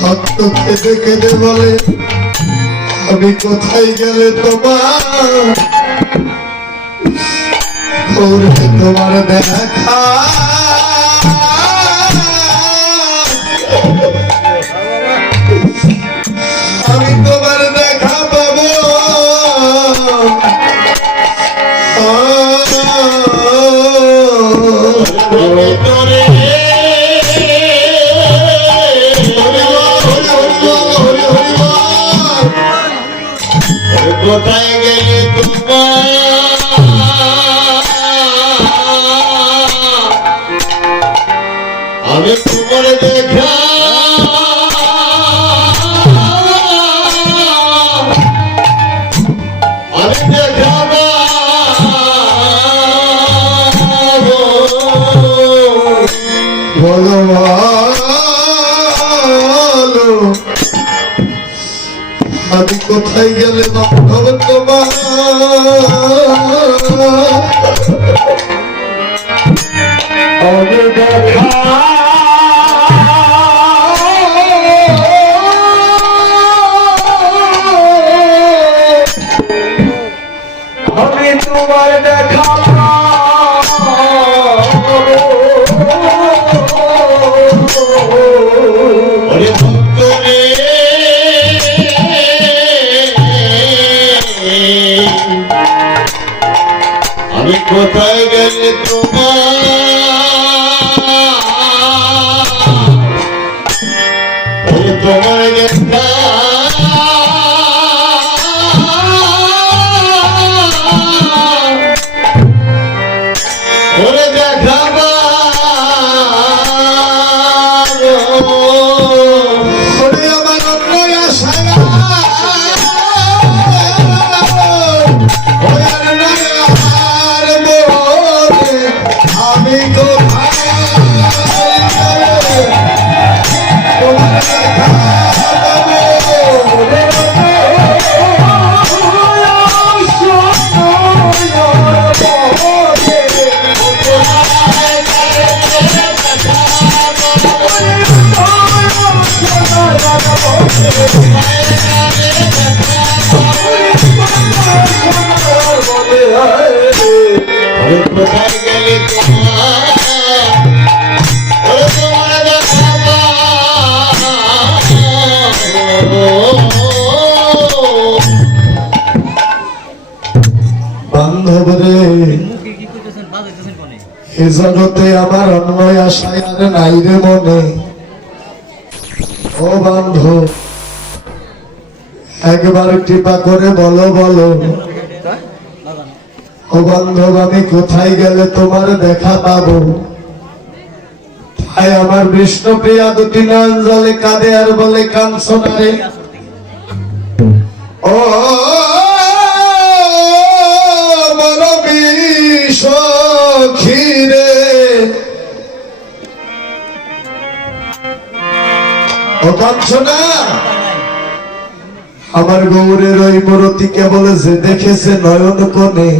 ভক্ত কেঁদে কেঁদে বলে আমি কোথায় গেলে তোমার তোমার দেখা আমি তোমার দেখা পাবো কোথায় গেলে তোমার আমি তোমার দেখা আমি দেখাবো বলো আমি কোথায় গেলে খবর তোমার আমি দেখা আমি তোমার দেখা আমি কোথায় গেলে তোমার তোমার দেখা ওরে দেখাবা ওরে আমার অন্যই আশা আমি কোথায় গেলে তোমার তোমার দেখাবা বান্ধব রে এ জগতে আমার অন্য আশায় আর নাই রে মনে ও বান্ধব একবার কৃপা করে বলো বলো ও বান্ধব আমি কোথায় গেলে তোমার দেখা পাবো তাই আমার বিষ্ণুপ্রিয়া দুটি নয়ন জলে কাঁদে আর বলে কাঞ্চনা রে ও সখীরে ও কাঞ্চনা আমার গৌরের ওই মূরতি কেবল যে দেখেছে নয়ন কোণে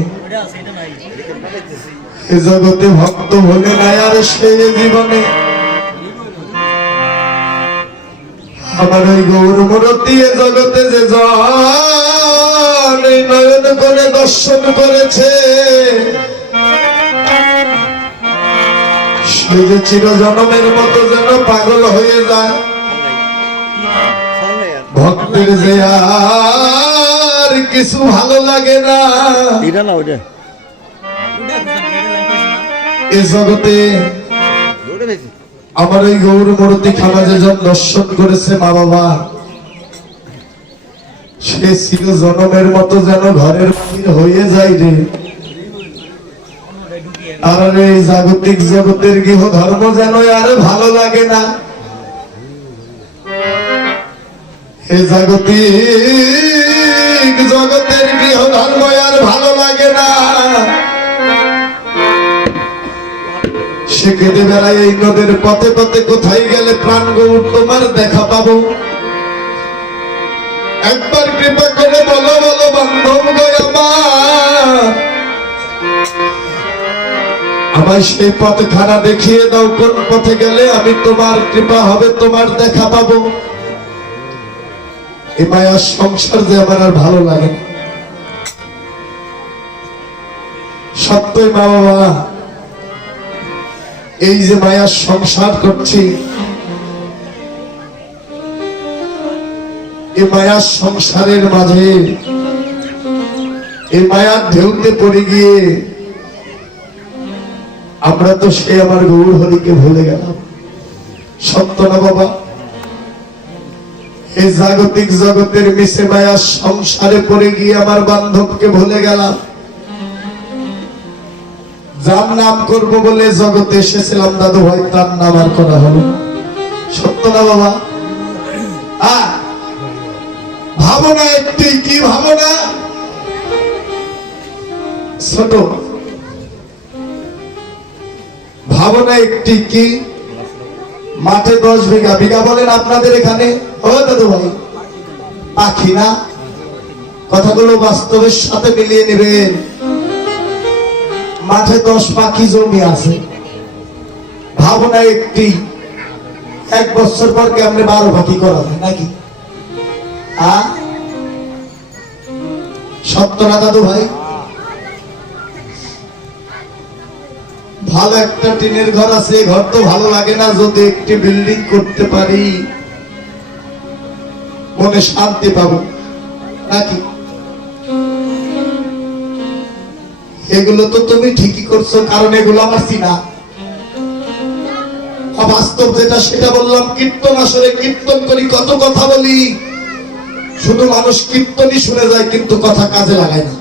এ জগতে ভক্ত হলে নাই আর সেই জীবনে আমার ওই গৌর মূরতি এ জগতে যে জন এই নয়ন কোণে দর্শন করেছে সে যে চির জনমের মতো যেন পাগল হয়ে যায় ভক্তের যে আর কিছু ভালো লাগে না এ জগতে আমার এই গৌর মূর্তি খানা যে জন দর্শন করেছে মা বাবা সে চির জনমের মতো যেন ঘরের বাহির হয়ে যায় রে আর এই জাগতিক জগতের গৃহ ধর্ম যেন আর ভালো লাগে না হে জাগতিক জগতের গৃহ ধর্ম আর ভালো লাগে না সে কেঁদে বেড়ায় এই নদের পথে পথে কোথায় গেলে প্রাণ গৌর তোমার দেখা পাবো একবার কৃপা করে বলো বলো বান্ধব গো আমার, আমায় সেই পথখানা দেখিয়ে দাও, কোন পথে গেলে আমি তোমার কৃপা হবে, তোমার দেখা পাবো। এই মায়ার সংসার যে আমার আর ভালো লাগে না। সত্যই মা বাবা, এই যে মায়ার সংসার করছি, এই মায়ার সংসারের মাঝে এই মায়ার ঢেউতে পড়ে গিয়ে আমরা তো সে আমার গৌর হরিকে ভুলে গেলাম। সত্য না বাবা? এই জাগতিক জগতের মিশে মায়ার সংসারে পড়ে গিয়ে আমার বান্ধবকে ভুলে গেলাম। যার নাম করব বলে জগতে এসেছিলাম দাদু ভাই, তার নাম আর করা হলো না। সত্য না বাবা? ভাবনা একটি, কি ভাবনা? ছোট ভাবনা একটি, কি? মাঠে 10 বিঘা, বিঘা বলেন আপনাদের এখানে? ও দাদু ভাই, পাখি না? কথাগুলো বাস্তবের সাথে মিলিয়ে নেবেন। মাঠে 10 পাখি জমি আছে, ভাবনা একটি। 1 বছর পর কেমনে 12 পাখি করা যায় নাকি? সত্য না দাদু ভাই? ভালো একটা টিনের ঘর আছে, ঘর তো ভালো লাগে না, যদি একটি বিল্ডিং করতে পারি মনে শান্তি পাবো নাকি? এগুলো তো তুমি ঠিকই করছো, কারণ এগুলো আমার চিনা। বাস্তব যেটা সেটা বললাম। কীর্তন, আসলে কীর্তন করি, কত কথা বলি, শুধু মানুষ কীর্তনই শুনে যায় কিন্তু কথা কাজে লাগায় না।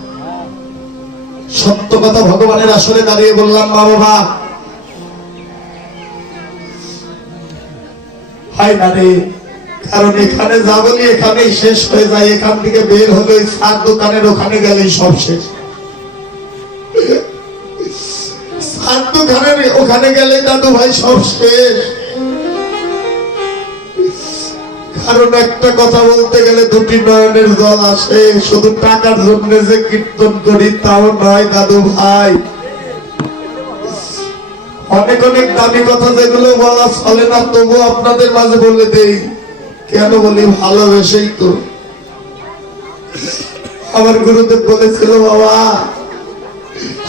সত্য কথা ভগবানের আসলে দাঁড়িয়ে বললাম মা বাবা, হয় না রে। কারণ এখানে যা বলি এখানেই শেষ হয়ে যায়, এখান থেকে বের হলে সার দোকানের ওখানে গেলেই সব শেষ। সার দোকানের ওখানে গেলে দাদু ভাই সব শেষ। কারণ একটা কথা বলতে গেলে 2টি নয়নের জল আসে। শুধু টাকার জন্য যে কীর্তন করি তাও নয় দাদু ভাই। অনেক অনেক দামি কথা যেগুলো বলা চলে না, তবু আপনাদের মাঝে বলে দেই। কেন বলি? ভালোবেসেই তো। আমার গুরুদেব বলেছিল, বাবা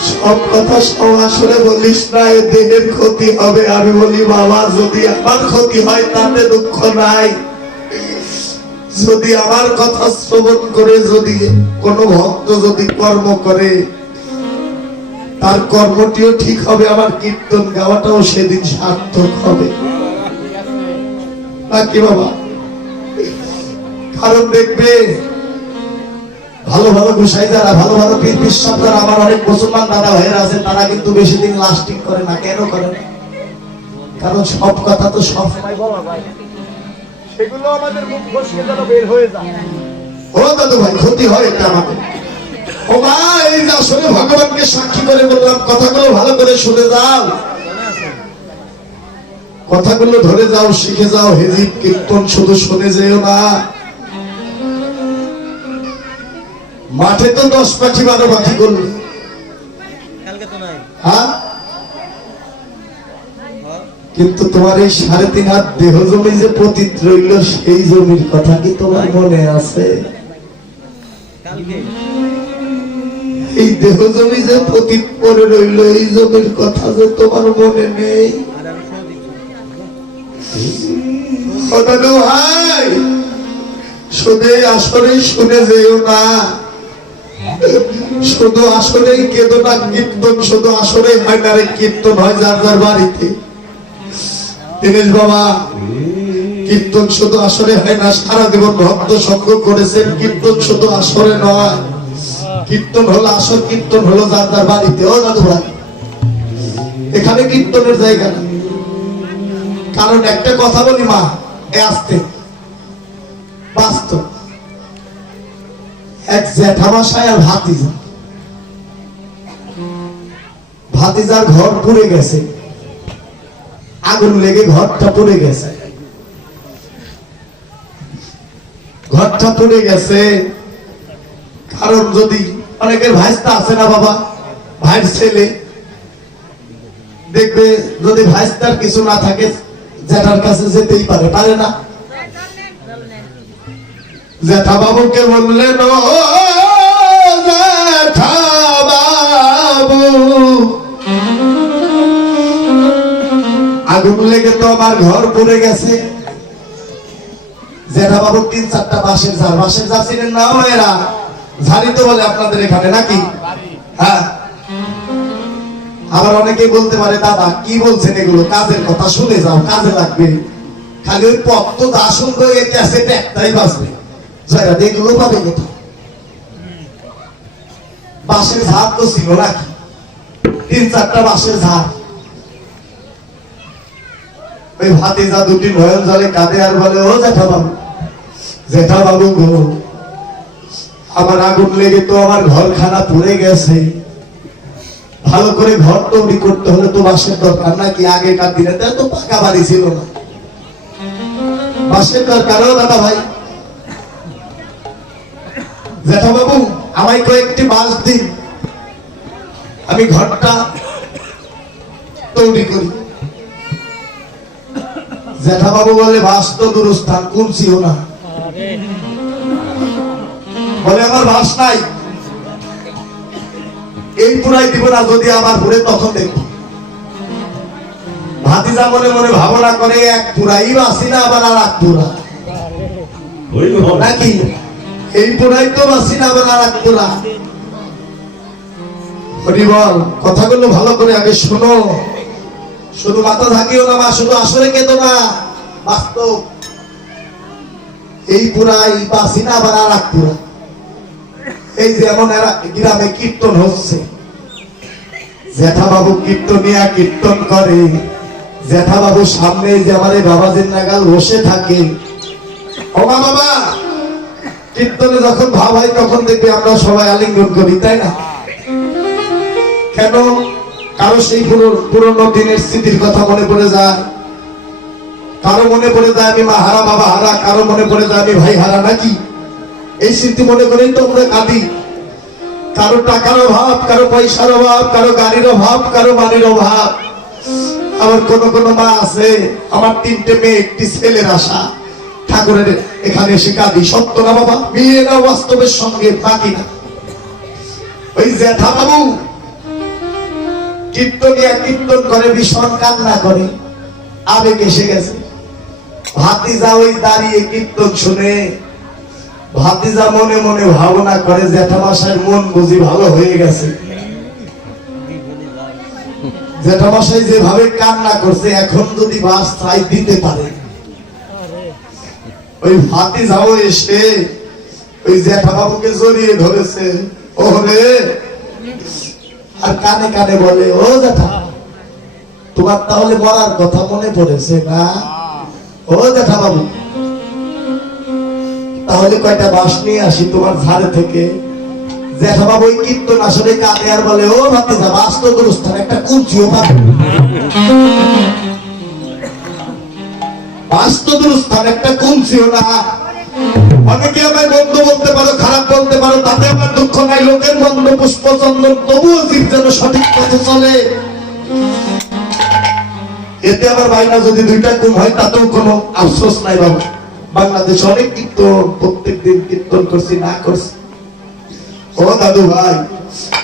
সব কথা সরাসরি বলিস না, এ দেহের ক্ষতি হবে। আমি বলি, বাবা যদি আমার ক্ষতি হয় তাতে দুঃখ নাই, যদি আমার কথা শ্রবণ করে যদি কোন ভক্ত যদি কর্ম করে তার কর্মটিও ঠিক হবে, আমার কীর্তন গাওয়াটাও সেদিন সার্থক হবে নাকি বাবা? কারণ দেখবে ভালো ভালো গোসাই যারা, ভালো ভালো পীর বিশ্বাস যারা, আমার অনেক মুসলমান দাদা ভাইয়েরা আছে, তারা কিন্তু বেশি দিন লাস্টিং করে না। কেন করে না? কারণ সব কথা তো সব সময় বলা যায় না, সেগুলো আমাদের মুখ ফসকে যেন বের হয়ে যায়। ও দাদু ভাই, ক্ষতি হয় এটা আমাদের। ও মা, এই যে আসলে ভগবানকে সাক্ষী করে বললাম, কথাগুলো ভালো করে শুনে যাও, কথাগুলো ধরে যাও, শিখে যাও। হেজিব কীর্তন শুধু শুনে যেও না। মাঠে তো 10 পাখি 12 পাখি করবে, হ্যাঁ, কিন্তু তোমার এই 3.5 হাত দেহ জমি যে পতিত রইল, সেই জমির কথা কি তোমার মনে আছে? এই দেহ জমি যে পতিত পড়ে রইল, এই জমির কথা যে তোমার মনে নেই? দাদু ভাই, শুধু আসলেই শুনে যেও না, শুধু আসলেই কেঁদো না। কীর্তন শুধু আসলেই হয় না রে, কীর্তন হয় যার যার বাড়িতে। দিনেশ বাবা, কীর্তন শুধু আসলে হয় না। সারা জীবন ভক্ত সঙ্গ করেছেন, কীর্তন শুধু আসরে নয়, কীর্তন হলো আসর, কীর্তন হলো যার যার বাড়িতে। ও দাদু ভাই, এখানে কীর্তনের জায়গা না। কারণ একটা কথা বলি মা, এ আসতে বাস্তব। এক জ্যাঠামশাই আর ভাতিজা, ভাতিজার ঘর পুড়ে গেছে, আগুন লেগে ঘরটা পুড়ে গেছে। ঘর ঘরটা পড়ে গেছে। কারণ যদি অনেকের ভাইস্তা আছে না বাবা, ভাইয়ের ছেলে দেখবে যদি ভাইস্তার কিছু না থাকে জ্যাঠার কাছে যেতেই পারে, পারে না? জ্যাঠা বাবুকে বললেন, ও জ্যাঠা বাবু, আগুন লেগে তো আমার ঘর পড়ে গেছে। জ্যাঠা বাবু 3-4টা বাঁশের ঝাড়, বাঁশের ঝাড় ছিলেন না এরা? ঝাড়ি তো বলে আপনাদের এখানে নাকি? হ্যাঁ। আবার অনেকেই বলতে পারে, দাদা কি বলছেন এগুলো, কাজের কথা শুনে যাও, কাজে লাগবে। খালি ওই পথ তো যা শুনবে এই ক্যাসেট একটাই বাজবে, যারা দেখলো পাবে কোথাও। বাঁশের ঝাড় তো ছিল নাকি? 3-4টা বাঁশের ঝাড়। ওই ভাতিজা দুটি নয়ন জলে কাঁদে আর বলে, ও জ্যাঠা বাবু, জ্যাঠা বাবু গো, আমার আগুন লেগে তো আমার ঘরখানা পুড়ে গেছে। ভালো করে ঘর তৈরি করতে হলে তো বাঁশের দরকার নাকি? আগেকার দিনে তো পাকা বাড়ি ছিল না, বাঁশের দরকারও দাদা ভাই। জ্যাঠা বাবু আমায় কয়েকটি বাঁশ দিন, আমি ঘরটা তৈরি করি। জ্যাঠা বাবু বলে, বাঁশ তো দূরস্থান, কুলছিও না। বলে, আমার বাঁশ নাই, এই পুরাই দিব না, যদি আবার ঘুরে তখন দেখবো। ভাতিজা মনে মনে ভাবনা করে, এক পুরাই বাঁচি না, আবার আর এক পুরা নাকি? এই পুরাই তো বাঁচি না, আবার আর এক পুরা। হরি বল, কথাগুলো ভালো করে আগে শোনো, শুধু মাথা থাকিও না মা, শুধু আসলে কেতো না, বাস্তব। এই পুরাই বাঁচি না, আবার আর এক পুরা। এই যেমন গ্রামে কীর্তন হচ্ছে, জ্যাঠা বাবু কীর্তনিয়া কীর্তন করে, জ্যাঠা বাবু সামনে যে আমার বাবাজির নাগাল বসে থাকে। ও মা বাবা, কীর্তনে যখন ভাব হয় তখন দেখবে আমরা সবাই আলিঙ্গন করি, তাই না? কেন? কারো সেই পুরনো দিনের স্মৃতির কথা মনে পড়ে যায়, কারো মনে পড়ে যায় আমি মা হারা, বাবা হারা, কারো মনে পড়ে যায় আমি ভাই হারা, নাকি? এই স্মৃতি মনে করেই তো আমরা কাঁদি। কারো টাকার অভাব, কারো পয়সার অভাব, কারো গাড়ির অভাব, কারো বাড়ির অভাব। আবার কোন কোন মা আছে, আমার 3টে মেয়ে 1টি ছেলের আশা, ঠাকুরের এখানে এসে কাঁদি। সত্য না বাবা? বিয়েরা বাস্তবের সঙ্গে বাকি না। ওই জ্যাঠা বাবু কীর্তনিয়া কীর্তন করে, ভীষণ কান্না করে, আবেগ এসে গেছে। ভাতিজা ওই দাঁড়িয়ে কীর্তন শুনে, ভাতিজা মনে মনে ভাবনা করে, জ্যাঠামশাইয়ের মন বুঝি ভালো হয়ে গেছে। জ্যাঠামশাই যেভাবে কান্না করছে, এখন যদি বাস চাই দিতে পারে। ওই ভাতিজাও এসে ওই জ্যাঠা বাবুকে জড়িয়ে ধরেছে, ওরে, আর কানে কানে বলে, ও জ্যাঠা, তোমার তাহলে মরার কথা মনে পড়েছে না? ও জ্যাঠা বাবু, তাহলে কয়টা বাঁশ নিয়ে আসি তোমার ঝাড়ে থেকে। জ্যাঠা বাবু ওই কীর্তন আসলে কাঁদে আর বলে, ও ভাতিজা, বাঁশ তো দূরস্থান, একটা কুঞ্চিও পাবে, বাঁশ তো দূরস্থান, একটা কুঞ্চিও না। অনেকে আমায় বন্ধু বলতে পারো, খারাপ বলতে পারো, তাতে আমার দুঃখ নাই। লোকের বন্ধু পুষ্প চন্দন, তবুও জীব যেন সঠিক পথে চলে। এতে আবার বাইনা যদি 2টা কম হয় তাতেও কোনো আফসোস নাই বাবু। বাংলাদেশে অনেক কীর্তন, প্রত্যেকদিন কীর্তন করছি, না করছি। ও দাদু ভাই,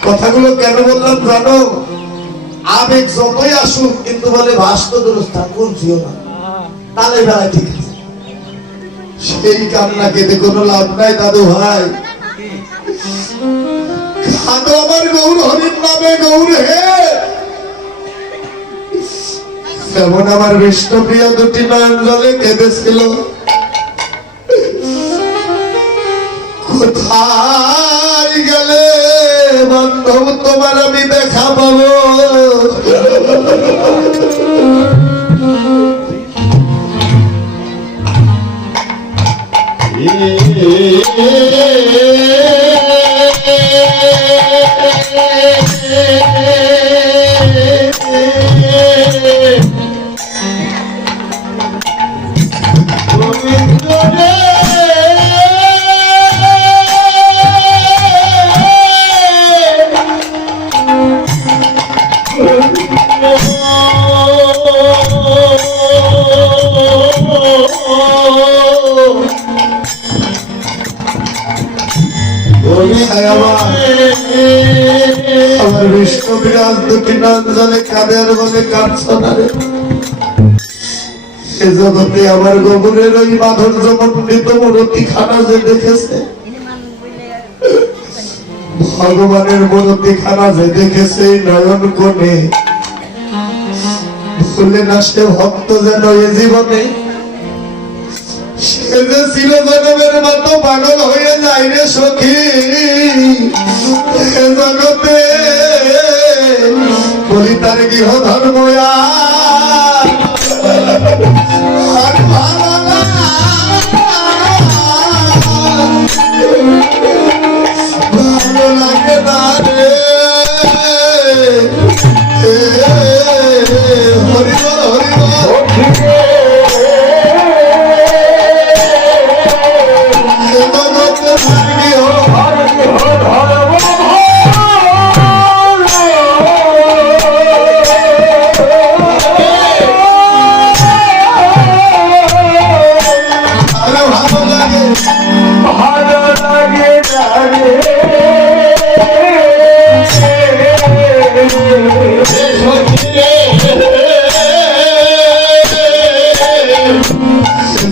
কথাগুলো কেন বললাম জানো? আবেগ যতই আসুক, কিন্তু বলে বাঁশ তো দূরস্থান, কুঞ্চিও না, তালে বেলা ঠিক আছে। সেই কান্না কেটে কোনো লাভ নাই দাদু ভাই। খাদো আমার গৌর হরির নামে, গৌর হে। যেমন আমার বিষ্ণুপ্রিয়া 2টি নয়ন জলে কেঁদেছিল, কোথায় গেলে বান্ধব তোমার আমি দেখা পাবো? আমার বিষ্ণু বিরাজ দুটি নন্দনে কাদের বলে কাঁদছো না রে। এ জগতে আমার গোবরের ওই মাধুর্য মণ্ডিত মূর্তি খানা যে দেখেছে, ভগবানের মূর্তি খানা যে দেখেছে নয়ন কোণে, ভুলে না সে ভক্ত যেন এ জীবনে সে যে ছিল জনমের মতো পাগল হয়ে যায় রে সখী। এ জগতে বলি তার গৃহ ধর্ম আর ভালো না। ভালো লাগে না রে। হরিবল হরিবল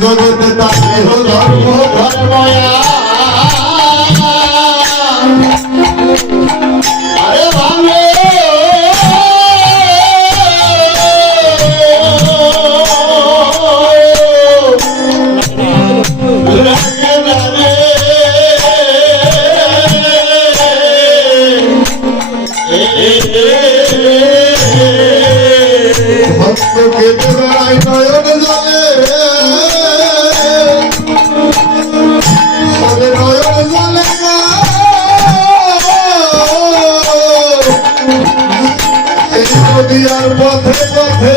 জগতে তাকে ধর্ম ধর্ময়া। আরে ভালো লাগে না রে। ভক্তকে বেড়াই নয়ন জলে, নয়ন জলে এই নদীয়ার পথে পথে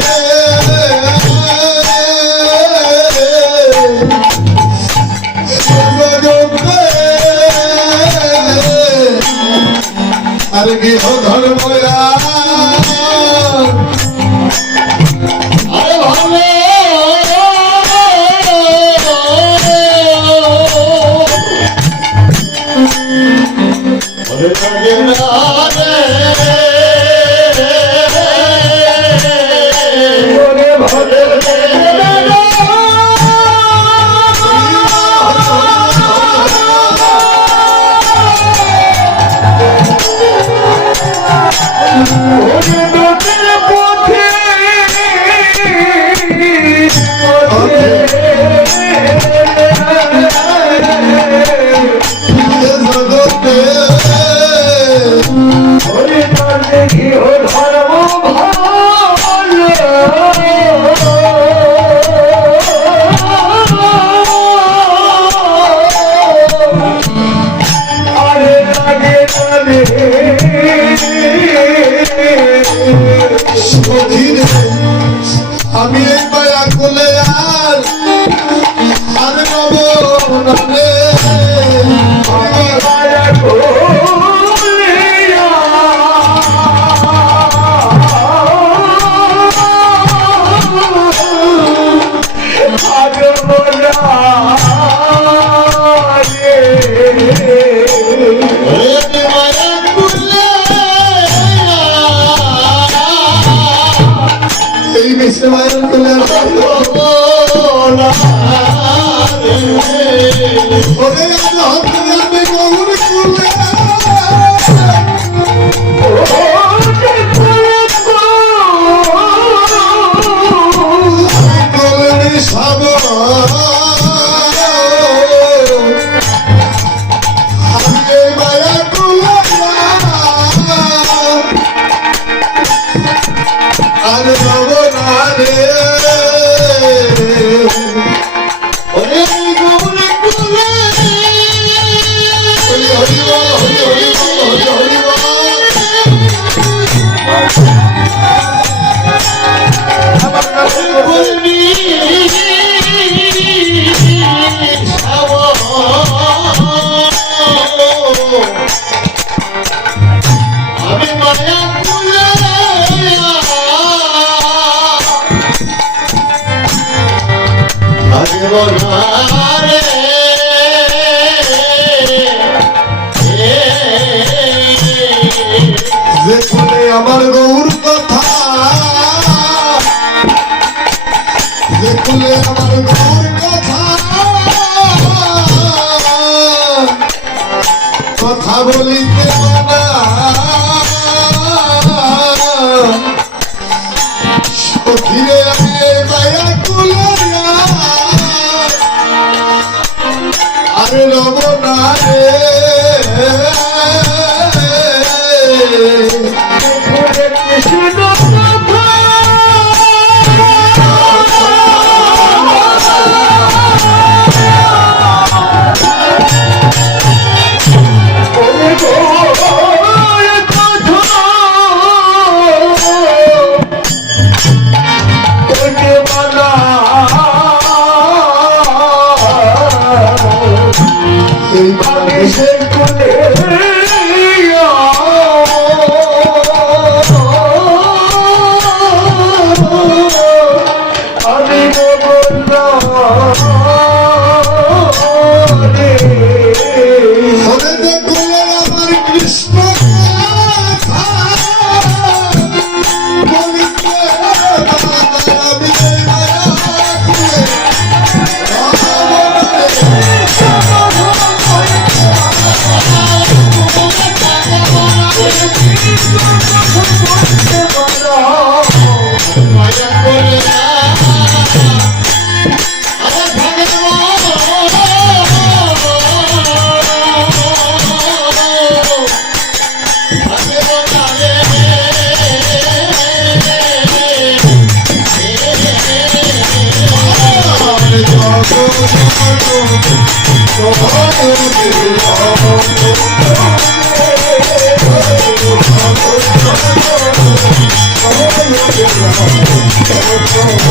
আর গৃহ ধর্ময়া। আমি এই মায়া কোলে আর নব রে। মায়া এই মিশ্র মায়ের কোলে ওরে আমি গৌর কোলে কোলে সব আমি মায়া কোলে আর নব না রে। ওরে গৌর কোলে হরি হরি বল হরি হরি বল হরি হরি বল। আমার কাছে বলবি আমি মায়া কোলে আগে বলা রে। বলিতে মানা সখিরে মায়া কুলিয়া আরে রমনা রে Oh,